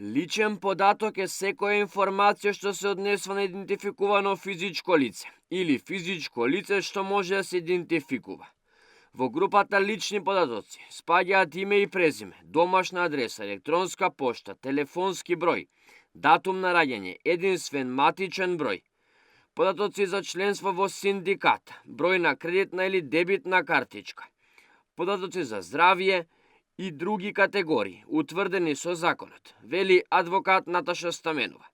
Личен податок е секоја информација што се однесува на идентификувано физичко лице или физичко лице што може да се идентификува. Во групата лични податоци спаѓаат име и презиме, домашна адреса, електронска пошта, телефонски број, датум на раѓање, единствен матичен број, податоци за членство во синдикат, број на кредитна или дебитна картичка, податоци за здравје и други категории, утврдени со законот, вели адвокат Наташа Стаменова.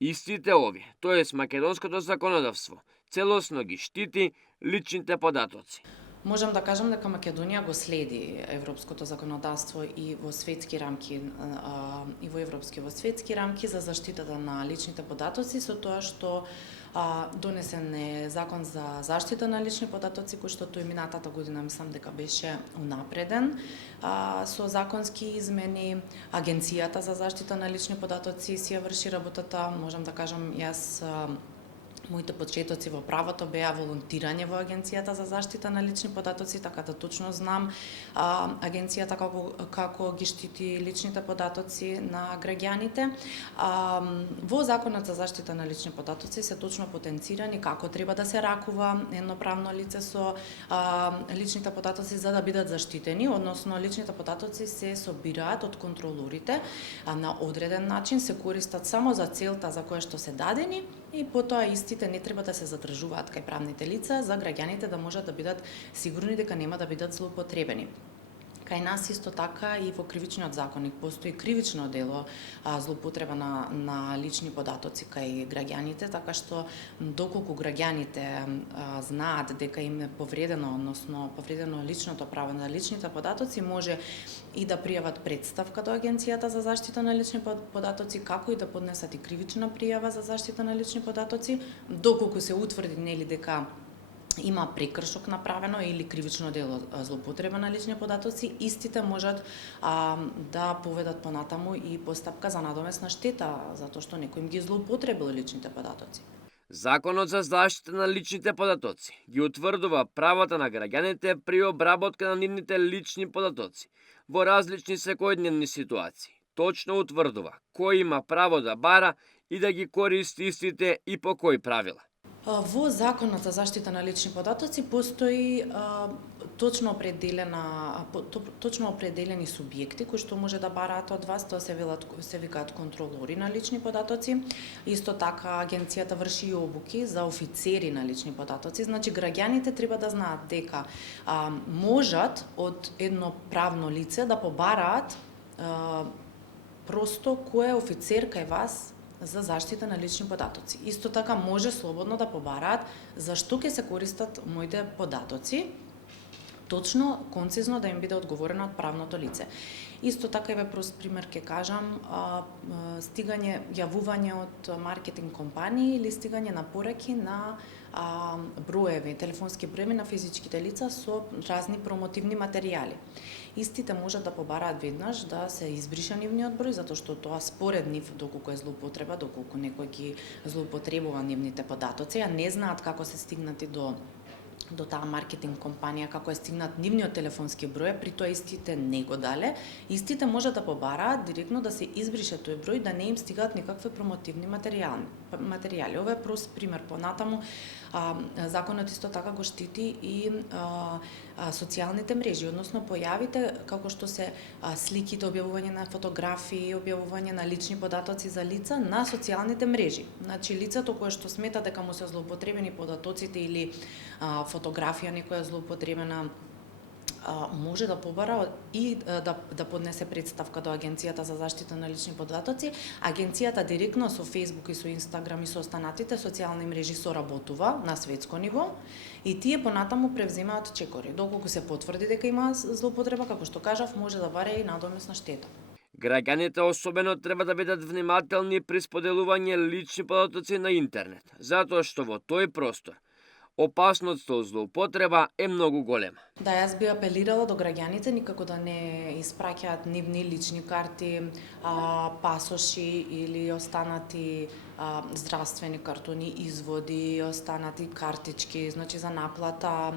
Истите овие, тоест македонското законодавство, целосно ги штити личните податоци. Можам да кажам дека Македонија го следи европското законодавство и во светски рамки и во европски во светски рамки за заштитата на личните податоци со тоа што донесен е закон за заштита на лични податоци кој што тој минатата година мислам дека беше унапреден со законски измени. Агенцијата за заштита на лични податоци си ја врши работата. Можам да кажам јас моите почетоци во правото беа волонтирање во Агенцијата за заштита на лични податоци, така да точно знам агенцијата како ги штити личните податоци на граѓаните. Во Законот за заштита на лични податоци се точно потенцирани како треба да се ракува едно правно лице со личните податоци за да бидат заштитени, односно личните податоци се собираат од контролорите на одреден начин, се користат само за целта за која што се дадени и потоа истите не треба да се задржуваат кај правните лица за граѓаните да можат да бидат сигурни дека нема да бидат злоупотребени. Кај нас исто така и во кривичниот законник постои кривично дело злоупотреба на лични податоци кај граѓаните, така што доколку граѓаните знаат дека им е повредено, односно повредено личното право на личните податоци, може и да пријават представка до Агенцијата за заштита на лични податоци, како и да поднесат и кривична пријава за заштита на лични податоци, доколку се утврди нели дека има прекршок направено или кривично дело злоупотреба на лични податоци, истите можат да поведат понатаму и постапка за надомесна штета, затоа што некој им ги злоупотребил личните податоци. Законот за заштита на личните податоци ги утврдува правата на граѓаните при обработка на нивните лични податоци во различни секојдневни ситуации. Точно утврдува кој има право да бара и да ги користи истите и по кои правила. Во Законот за заштита на лични податоци постои точно определени субјекти кои што може да бараат од вас, тоа се викаат контролори на лични податоци. Исто така агенцијата врши и обуки за офицери на лични податоци. Значи граѓаните треба да знаат дека можат од едно правно лице да побараат просто кој е офицер кај вас за заштита на лични податоци. Исто така може слободно да побараат зашто ќе се користат моите податоци, точно, концизно да им биде одговорено од правното лице. Исто така и ве прост пример ќе кажам, јавување од маркетинг компании или стигање на пораки на броеви, телефонски броеви на физичките лица со разни промотивни материјали. Истите можат да побараат веднаш да се избрише нивниот број, затоа што тоа според нив, доколку е злоупотреба, доколку некој ги злоупотребува нивните податоци, а не знаат како се стигнати до таа маркетинг компанија, како е стигнат нивниот телефонски број, при тоа истите не го дале, истите можат да побараат директно да се избрише тој број, да не им стигаат никакви промотивни материјали. Ова е прост пример. Понатаму законот исто така го штити и социјалните мрежи, односно појавите како што се сликите, објавување на фотографии, објавување на лични податоци за лица на социјалните мрежи. Значи лицето кое што смета дека му се злоупотребени податоците или фотографија некоја злоупотребена може да побара и да поднесе представка до Агенцијата за заштита на лични податоци. Агенцијата директно со Facebook и со Instagram и со останатите социјални мрежи соработува на светско ниво и тие понатаму превземаат чекори. Доколку се потврди дека има злоупотреба, како што кажав, може да баре и надомесна штета. Граѓаните особено треба да бидат внимателни при споделување лични податоци на интернет, затоа што во тој простор опасноста од злоупотреба е многу голема. Да, јас би апелирала до граѓаните никако да не испраќаат нивни лични карти, пасоши или останати здравствени картони, изводи, останати картички, значи за наплата,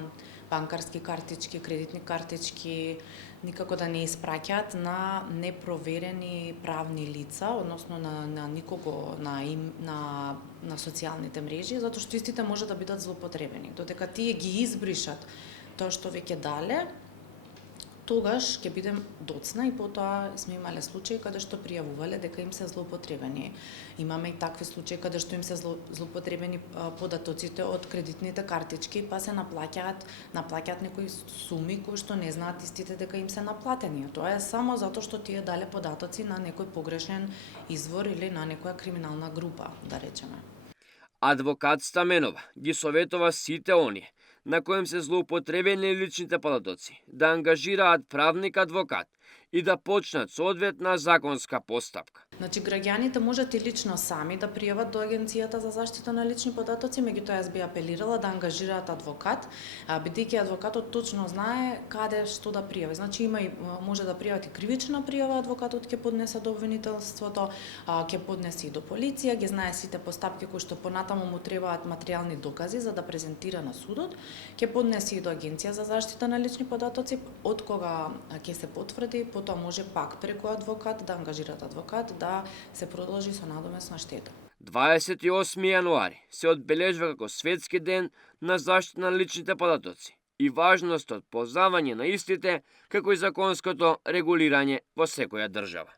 банкарски картички, кредитни картички, никако да не испраќаат на непроверени правни лица, односно на никого на социјалните мрежи, затоа што истите може да бидат злоупотребени. Додека тие ги избришат тоа што веќе дале, тогаш ќе бидем доцна и потоа сме имале случаи каде што пријавувале дека им се злоупотребени. Имаме и такви случаи каде што им се злоупотребени податоците од кредитните картички, па се наплаќаат некои суми кои што не знаат истите дека им се наплатени. Тоа е само затоа што тие дале податоци на некој погрешен извор или на некоја криминална група, да речеме. Адвокат Стаменова ги советува сите оние на коим се злоупотребени личните податоци да ангажираат правник адвокат и да почнат соодветна законска постапка. Значи, граѓаните можат и лично сами да пријават до Агенцијата за заштита на лични податоци, меѓутоа јас би апелирала да ангажираат адвокат, бидејќи адвокатот точно знае каде што да пријави. Значи, може да пријават и кривична пријава, адвокатот ќе поднесе до обвинителството, ќе поднесе и до полиција, ги знае сите постапки кои што понатаму му требаат материјални докази за да презентира на судот, ќе поднесе и до Агенција за заштита на лични податоци, од кога ќе се потврди, потоа може пак преку адвокат да ангажираат адвокат да се продолжи со надомесна штета. 28 јануари се одбележува како Светски ден на заштита на личните податоци и важност од познавање на истите како и законското регулирање во секоја држава.